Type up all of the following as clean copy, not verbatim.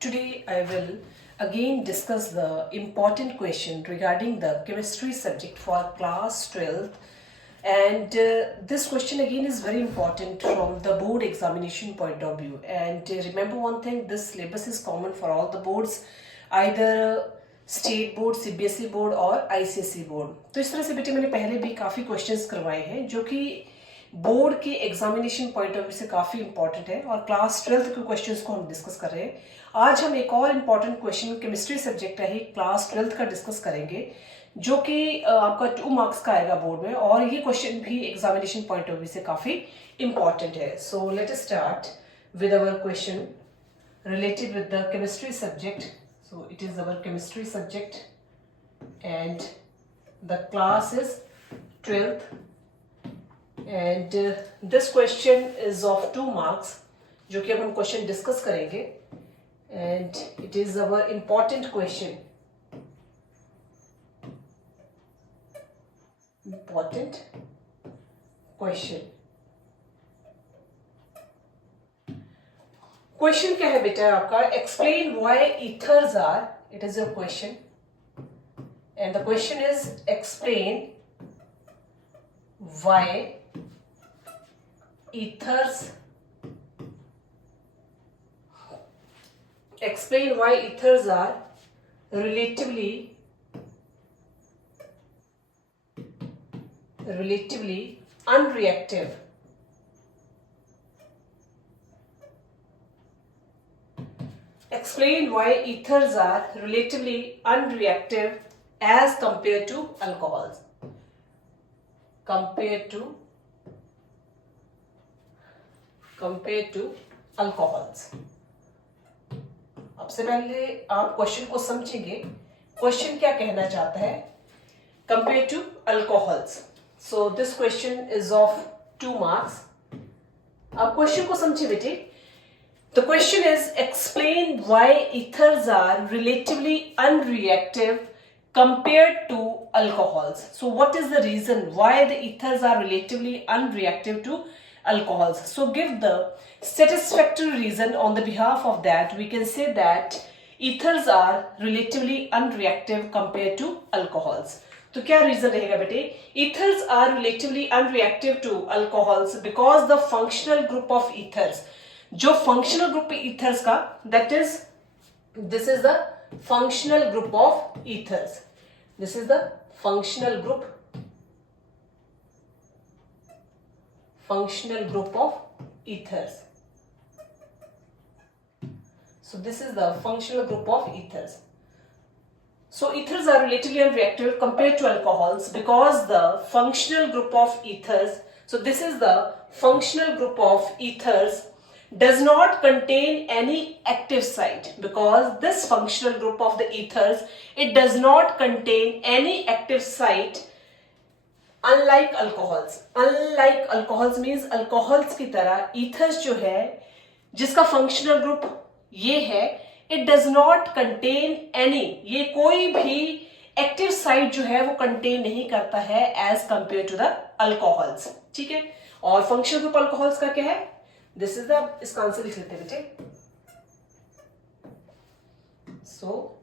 Today I will again discuss the important question regarding the chemistry subject for class 12th, and this question again is very important from the board examination point of view. And remember one thing, this syllabus is common for all the boards, either state board, CBSE board और ICSE board. तो इस तरह से बेटे मैंने पहले भी काफ़ी क्वेश्चंस करवाए हैं जो कि बोर्ड के एग्जामिनेशन पॉइंट ऑफ व्यू से काफ़ी इंपॉर्टेंट है, और क्लास 12th के क्वेश्चंस को हम डिस्कस कर रहे हैं. आज हम एक और इम्पॉर्टेंट क्वेश्चन केमिस्ट्री सब्जेक्ट है क्लास 12th का डिस्कस करेंगे, जो कि आपका 2 मार्क्स का आएगा बोर्ड में, और ये क्वेश्चन भी एग्जामिनेशन पॉइंट ऑफ व्यू से काफ़ी इंपॉर्टेंट है. So let us start with our question related with the chemistry subject. So it is our chemistry subject and the class is 12th, and this question is of 2 marks, जो कि अब हम question discuss करेंगे, and it is our important question. Important question. Question क्या है बेटा आपका? Explain why ethers are, it is your question, and the question is explain why ethers, explain why ethers are relatively unreactive. Explain why ethers are relatively unreactive as compared to alcohols. Compared to alcohols. अब से पहले आप question को समझेंगे. Question क्या कहना चाहता है? Compared to alcohols. So this question is of 2 marks. अब क्वेश्चन को समझे बेटे. The question is explain why ethers are relatively unreactive compared to alcohols. So what is the reason why the ethers are relatively unreactive to alcohols? So give the satisfactory reason. On the behalf of that, we can say that ethers are relatively unreactive compared to alcohols. तो क्या reason रहेगा बेटे? Ethers are relatively unreactive to alcohols because the functional group of ethers, जो functional group ethers का, that is, this is the functional group of ethers. This is the functional group of ethers. So this is the functional group of ethers. So ethers are relatively unreactive compared to alcohols because the functional group of ethers, so this is the functional group of ethers, does not contain any active site, because this functional group of the ethers, it does not contain any active site, unlike alcohols. Unlike alcohols means alcohols की तरह ethers जो है, जिसका functional group ये है, it does not contain any, ये कोई भी active site जो है वो contain नहीं करता है as compared to the alcohols. ठीक है? और functional group alcohols का क्या है? दिस इज द, इसका आंसर लिख लेते हैं बेटे. सो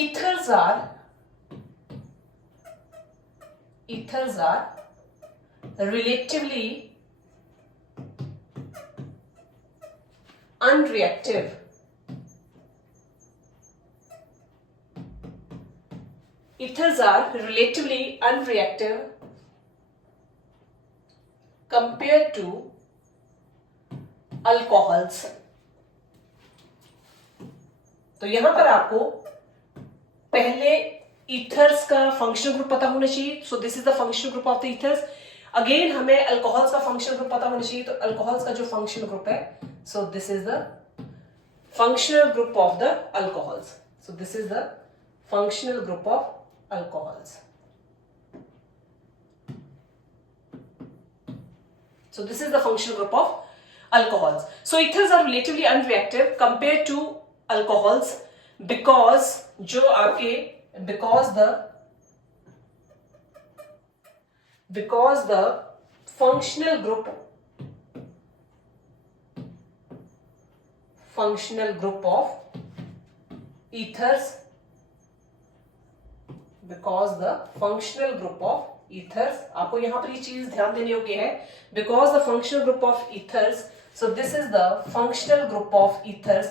ethers are relatively unreactive compared to alcohols. तो यहां पर आपको पहले ईथर्स का फंक्शनल ग्रुप पता होना चाहिए. सो this is the functional group of the ethers. Again हमें अल्कोहल्स का फंक्शनल ग्रुप पता होना चाहिए. तो अल्कोहल्स का जो फंक्शनल ग्रुप है, सो this is the functional group of the alcohols. So this is the functional group of alcohols. So this is the functional group of alcohols. So ethers are relatively unreactive compared to alcohols because जो आपके because the functional functional group of ethers, because the functional group of ethers, आपको यहां पर ये चीज ध्यान देने योग्य है, because the functional group of ethers, so this is the functional group of ethers,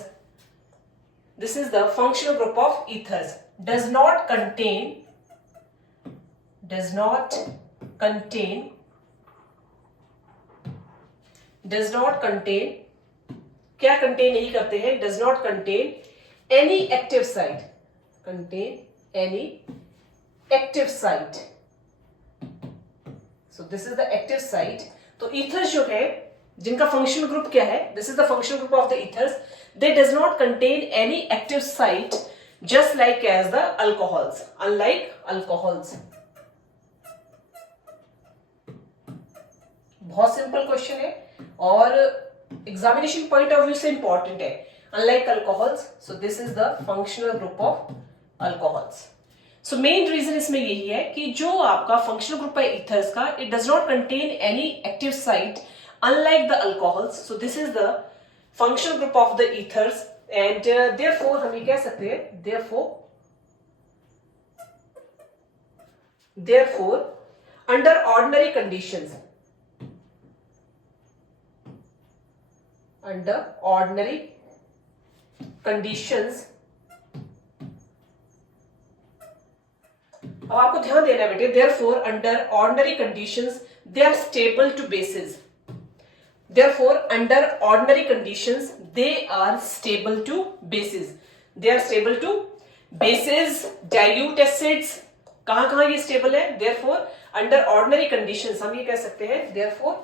this is the functional group of ethers, does not contain क्या कंटेन नहीं करते हैं, does not contain any active site, so this is the active site. तो ethers जो है जिनका functional group क्या है, this is the functional group of the ethers, they does not contain any active site just like as the alcohols, unlike alcohols. बहुत simple question है और examination point of view से important है. Unlike alcohols, so this is the functional group of alcohols. So main reason इसमें यही है कि जो आपका फंक्शनल ग्रुप है ईथर्स का, it does not contain any active site unlike the alcohols. So this is the functional group of the ethers and therefore हम ये कह सकते हैं, therefore under ordinary conditions, under ordinary conditions, अब आपको ध्यान देना है बेटे, therefore under ordinary conditions they are stable to bases, therefore under ordinary conditions they are stable to bases, dilute acids कहां ये स्टेबल है, therefore under ordinary conditions हम ये कह सकते हैं, therefore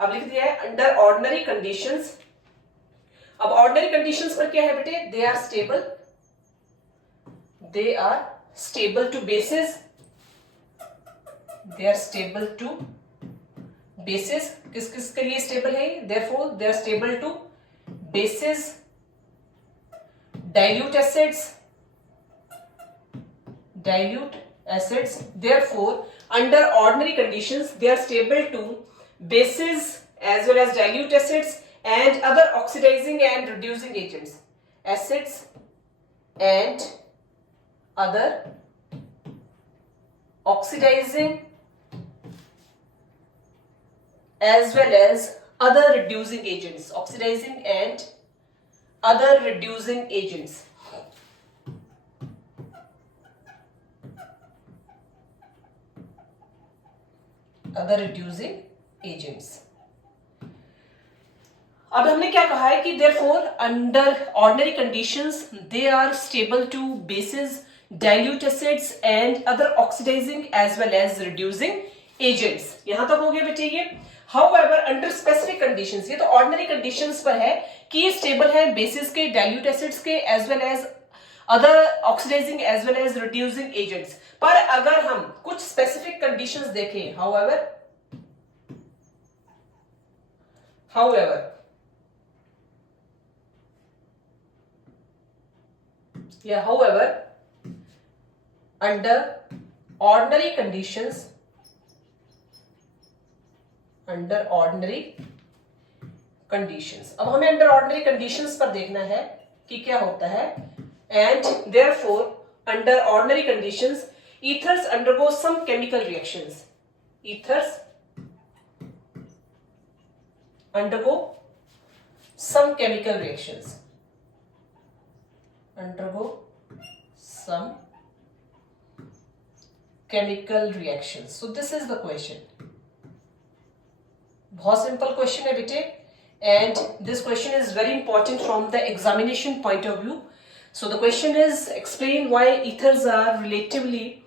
अब लिख दिया है under ordinary conditions. अब ऑर्डिनरी कंडीशंस पर क्या है बेटे, they are stable to bases, किस किस के लिए स्टेबल है, therefore they are stable to bases, dilute acids, therefore under ordinary conditions they are stable to bases as well as dilute acids and other oxidizing and reducing agents, acids and other oxidizing as well as other reducing agents, oxidizing and other reducing agents. अब हमने क्या कहा है कि therefore under ordinary conditions they are stable to bases, dilute acids and other oxidizing as well as reducing agents. यहां तक हो गया बेटे ये. However under specific conditions, ये तो ordinary conditions पर है कि ये stable है bases के, dilute acids के as well as other oxidizing as well as reducing agents. पर अगर हम कुछ specific conditions देखें, however under ordinary conditions, अब हमें under ordinary conditions पर देखना है कि क्या होता है. And therefore under ordinary conditions ethers undergo some chemical reactions, undergo some chemical reactions. So this is the question. बहुत सिंपल क्वेश्चन है बेटे and this question is very important from the examination point of view. So the question is explain why ethers are relatively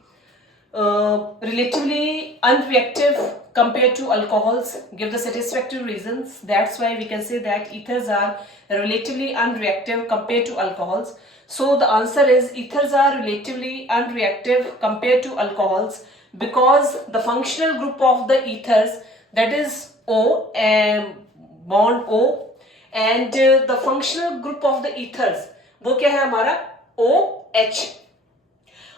unreactive compared to alcohols. Give the satisfactory reasons. That's why we can say that ethers are relatively unreactive compared to alcohols. So the answer is ethers are relatively unreactive compared to alcohols because the functional group of the ethers, that is O and bond O, and the functional group of the ethers वो क्या है हमारा OH.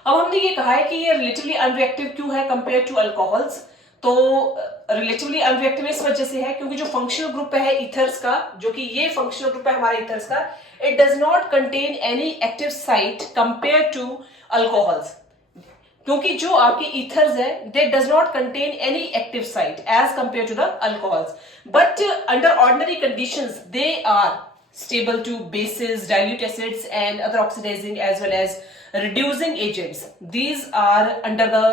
अब हमने ये कहा है कि ये रिलेटिवली अनरिएक्टिव क्यों है कंपेयर टू अल्कोहल्स. तो रिलेटिवली अनरिएक्टिव इस वजह से है क्योंकि जो फंक्शनल ग्रुप है इथर्स का, जो कि ये फंक्शनल ग्रुप है हमारे इथर्स का, it does not contain any active site compare to alcohols. क्योंकि जो आपके ईथर्स है they does not contain any active site as compare to the alcohols, but under ordinary conditions they are stable to bases, dilute acids and other oxidizing as well as reducing agents. These are under the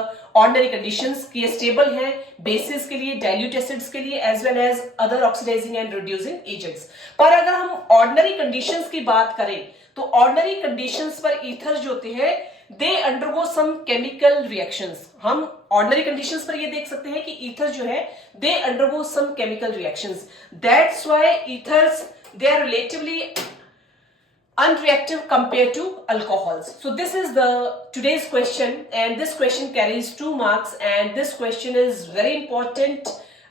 ordinary conditions कि ये stable हैं bases के लिए, dilute acids के लिए as well as other oxidizing and reducing agents. पर अगर हम ordinary conditions की बात करें तो ordinary conditions पर ethers जो होते हैं they undergo some chemical reactions. हम ordinary conditions पर ये देख सकते हैं कि ethers जो है they undergo some chemical reactions. That's why ethers they are relatively unreactive compared to alcohols. So this is the today's question, and this question carries 2 marks, and this question is very important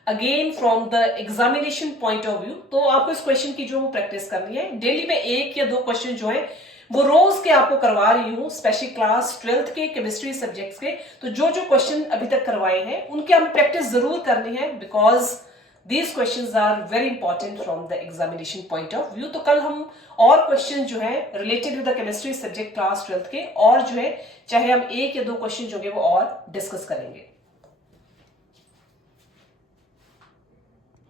again from the examination point of view. तो आपको इस question की जो practice करनी है, daily में 1 या 2 question जो है वो रोज के आपको करवा रही हूँ, स्पेशली क्लास 12th के केमिस्ट्री सब्जेक्ट्स के। तो जो जो क्वेश्चन अभी तक करवाए हैं उनकी हमें प्रैक्टिस जरूर करनी है, because These questions are very important from the examination point of view. तो कल हम और क्वेश्चन जो है related with the chemistry subject class 12th के और जो है चाहे हम 1 या 2 क्वेश्चन जो है वो और डिस्कस करेंगे।